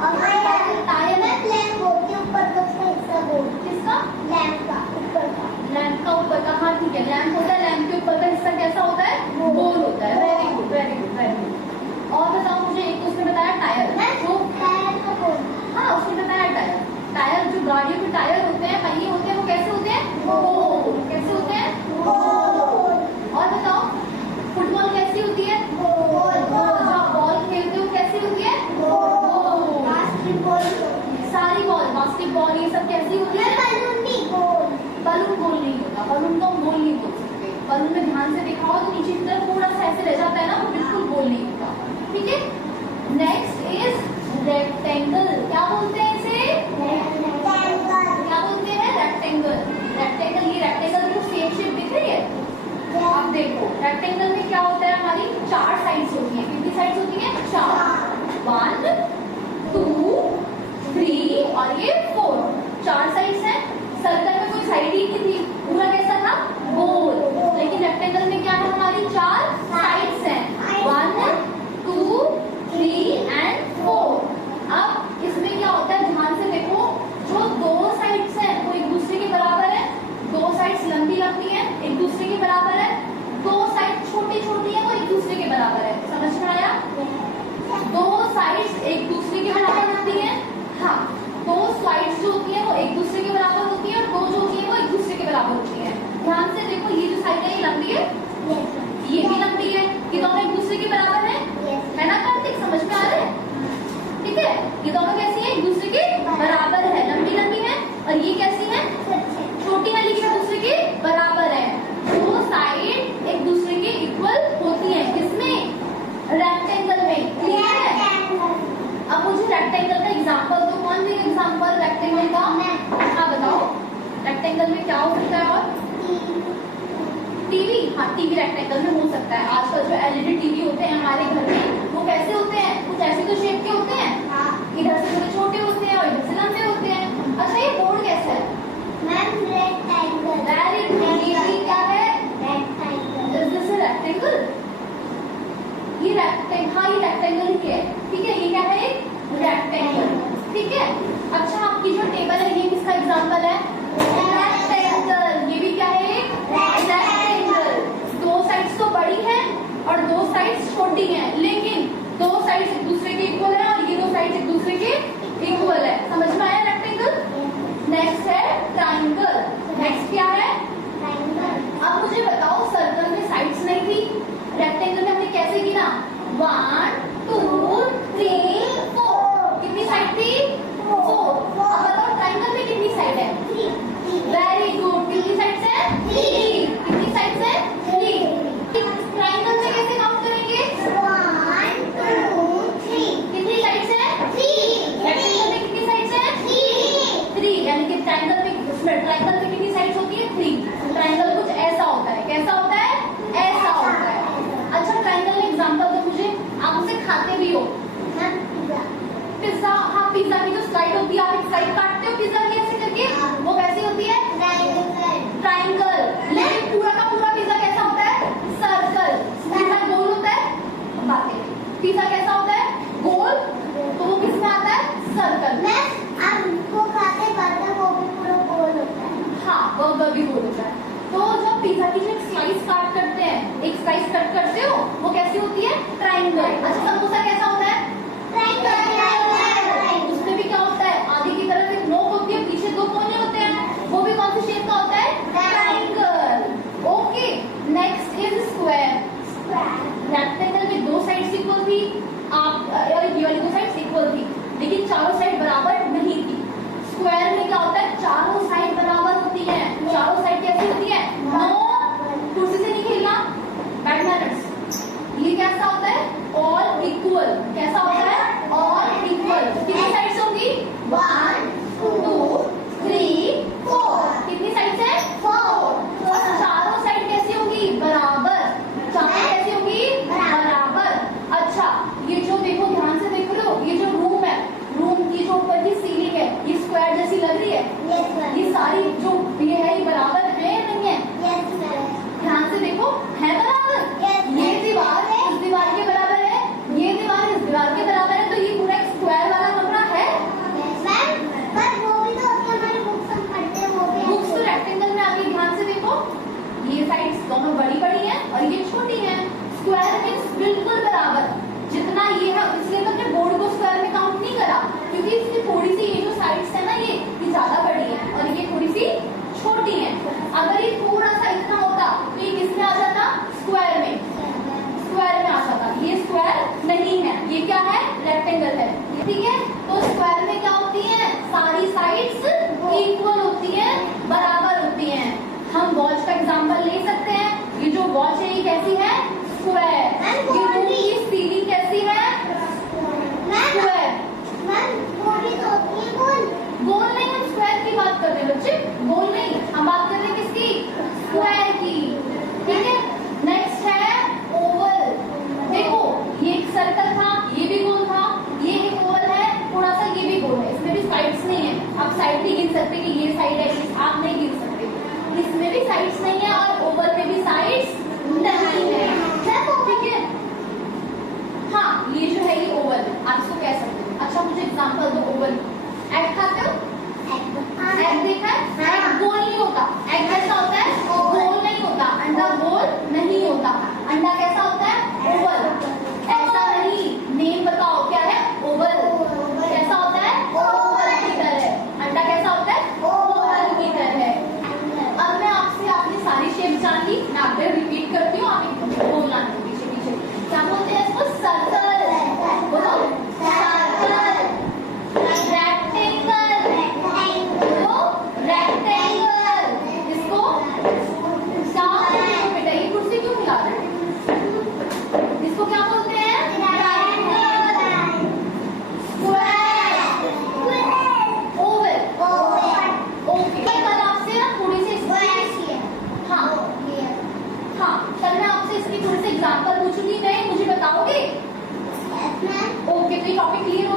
Tyre में lamp होती है ऊपर का हिस्सा गोल, किसका? लैंप का ऊपर का, लैंप का ऊपर का। हाँ ठीक है, लैंप होता है, लैंप के ऊपर का हिस्सा कैसा होता है? गोल होता है। Very good very good very good. और बताओ मुझे, एक तो उसने बताया टायर, जो टायर का गोल, हाँ उसने बताया टायर। टायर जो गाड़ियों के टायर होते हैं, पहिए होते हैं, वो कैसे होते हैं? गोल। कैसे होते हैं? गोल। और बताओ फुटबॉल कैसी होती है? गोल। जो बॉल खेलते हो कैसी होती है? गोल। बास्केटबॉल, सारी बॉल, बास्केटबॉल ये सब कैसी होती है? बलून भी गोल। बलून गोल नहीं होता, बलून को हम गोल नहीं बोल सकते। बलून में ध्यान से देखा हो तो नीचे की तरफ थोड़ा सा ऐसे रह जाता है ना, वो बिल्कुल गोल नहीं होता। ठीक है, नेक्स्ट इज रेक्टेंगल। क्या बोलते हैं इसे? क्या बोलते हैं? रेक्टेंगल। रेक्टेंगल, ये रेक्टेंगल की शेप दिख रही है? अब देखो रेक्टेंगल में क्या होता है, हमारी चार साइड्स होती है। कितनी साइड्स होती है? चार। 1 2 3 और ये 4, चार साइड्स हैं। सर्कल में कोई साइड ही नहीं थी, पूरा कैसा था? गोल। लेकिन रेक्टेंगल में क्या है, हमारी चार साइड्स हैं, 1 2 3 एंड 4। अब इसमें क्या होता है, ध्यान से देखो, जो दो साइड्स हैं वो एक दूसरे के बराबर है। दो साइड्स लंबी लंबी है, एक दूसरे के बराबर है। दो साइड छोटी छोटी है, वो एक दूसरे के बराबर है। समझ में आया? दो साइड्स एक दूसरे के बराबर होती है। हाँ, दो साइड्स जो होती है वो एक दूसरे के बराबर होती है, और दो जो होती है वो एक दूसरे के बराबर होती है। ध्यान से देखो, ये जो साइड है ये लंबी है, ये भी लंबी है, ये दोनों एक दूसरे के बराबर है ना कार्तिक? समझ में आ रहा है? ठीक है, ये दोनों कैसी है? एक दूसरे के बराबर है, लंबी लंबी है। और ये कैसी है? छोटी वाली एक दूसरे के बराबर है। दो साइड एक दूसरे के इक्वल होती है। किसमें? रेक्टेंगल में। क्लियर है? अब मुझे रेक्टेंगल का एग्जांपल दो। कौन देगा एग्जांपल रेक्टेंगल का? हाँ बताओ, रेक्टेंगल में क्या हो सकता है? और टीवी। हाँ, टीवी रेक्टेंगल में हो सकता है। आजकल जो एलईडी टीवी होते हैं हमारे घर में, वो कैसे होते हैं? कुछ ऐसे तो शेप के होते हैं, इधर से थोड़े छोटे होते हैं और इधर से लंबे होते हैं। अच्छा, ये बोर्ड कैसा है? रेक्टेंगल। Very good. ये क्या है? Rectangle. Is this a rectangle? ये रेक्टेंगल, हाँ ये रेक्टेंगल ही है। ठीक है, ये क्या है? रेक्टेंगल। ठीक है, अच्छा आपकी जो टेबल है ये किसका एग्जांपल है? रेक्टेंगल। ये भी क्या है? रेक्टेंगल। दो साइड्स तो बड़ी है और दो साइड्स छोटी हैं, लेकिन दो साइड्स एक दूसरे के इक्वल है और ये दो साइड्स एक दूसरे के इक्वल है। समझ में आया रेक्टेंगल? नेक्स्ट है ट्रायंगल। नेक्स्ट क्या है? ट्रायंगल। अब मुझे बताओ, सर्कल में साइड्स नहीं थी, रेक्टेंगल में हमने कैसे गिना? 1 2 3 4। कितनी साइड थी? 4। अब बताओ ट्रायंगल में कितनी साइड है? 3। Very good. कितनी साइड्स है? 3। कितनी साइड्स है? 3। ट्रायंगल में कैसे काउंट करेंगे? 1 2 3। कितनी साइड्स है? 3। रेक्टेंगल में कितनी साइड्स है? 3। यानी कि ट्रायंगल में, उसमें ट्रायंगल में कितनी साइड्स होती है? 3। ट्रायंगल कुछ ऐसा होता है। कैसा होता है? ऐसा होता है। अच्छा, ट्रायंगल में एग्जांपल दो मुझे। आप उसे खाते भी हो? पिज्जा। हाँ, पिज्जा की जो स्लाइड होती है, आप एक साइड काटते हो पिज्जा की ऐसे करके, वो कैसी होती है? ट्रायंगल। लेकिन पूरा का पूरा पिज्जा कैसा होता है? सर्कल। पिज्जा गोल होता है? बातें। पिज्जा कैसा होता है? गोल। तो वो किसमें आता है? सर्कल। वो खाते बर्गर, वो भी पूरा गोल होता है। हाँ, बर्गर भी गोल होता है। तो जब पिज्जा की जो एक स्लाइस काट करते हैं, एक स्लाइस कट करते हो, वो कैसी होती है? ट्रायंगल। अच्छा, समोसा कैसा होता है? ट्रायंगल। उसमें भी क्या होता है? आगे की तरफ एक नोक होती है, पीछे दो कोने होते हैं, वो भी कौन सी शेप का होता है? Triangle. Okay, next is square. Rectangle में दो साइड्स इक्वल थी, ये वाली दो साइड्स इक्वल थी, लेकिन चारों साइड बराबर नहीं थी। स्क्वायर में क्या होता है? चारों साइड बराबर होती है। चारों साइड कैसी होती है? नो, कुर्सी से नहीं खेलना, बैड मैनर्स। ये कैसा होता है? All equal. कैसा होता है? All equal. कितनी साइड्स होंगी? 1 2 3 4। कितनी साइड्स है? 4। और चारों साइड कैसी होंगी? बराबर। चारों कैसी होंगी? बराबर। अच्छा, ये जो देखो, ध्यान से देख रहे हो, ये जो रूम है, रूम की जो ऊपर की सीलिंग है, ये स्क्वायर जैसी लग रही है? ये सारी जो ये है, ये बराबर है या नहीं है? ध्यान से देखो, है बराबर? ये दीवार है इस दीवार के बराबर है, ये दीवार इस दीवार के बराबर है, तो ये पूरा एक स्क्वायर वाला कमरा है हम बात कर रहे हैं किसकी? स्क्वायर की। ठीक है, नेक्स्ट है ओवल। देखो ये एक सर्कल था, ये भी गोल था, ये एक ओवल है, थोड़ा सा ये भी गोल है, इसमें भी साइड्स नहीं है। आप साइड नहीं गिन सकते कि ये साइड है, आप नहीं गिन सकते। इसमें भी साइड्स नहीं है और ओवल में भी साइड्स नहीं है। ठीक है, हाँ ये जो है ये ओवल, आप इसको कह सकते हो। अच्छा मुझे एग्जांपल दो ओवल। एग खाते हो? एग देखा है? एग गोल नहीं होता। एग कैसा होता है? गोल नहीं होता। अंडा गोल नहीं होता। अंडा कैसा होता है? ओवल। ऐसा नहीं, नेम बताओ क्या है? ओवल। कैसा होता है? ओवल की तरह। अंडा कैसा होता है? ओवल की तरह। अब मैं आपसे आपने सारी शेप जान ली, मैं आप रिपीट करती हूँ, आप एकदम बोलना है पीछे पीछे। क्या बोलते हैं इसको? सर्कल। बोलो सर्कल। रेक्टेंगल। बोलो रेक्टेंगल। इसको बेटा ये कुर्सी क्यों मिला रहे हैं? इसको क्या बोलते हैं? ट्रायंगल। स्क्वायर। ओवल। ओके, कल आपसे ना थोड़ी सी हाँ हाँ, कल मैं आपसे इसकी थोड़ी सी एग्जांपल पूछूंगी, नहीं मुझे बताओगे? ओके, तो ये टॉपिक क्लियर हो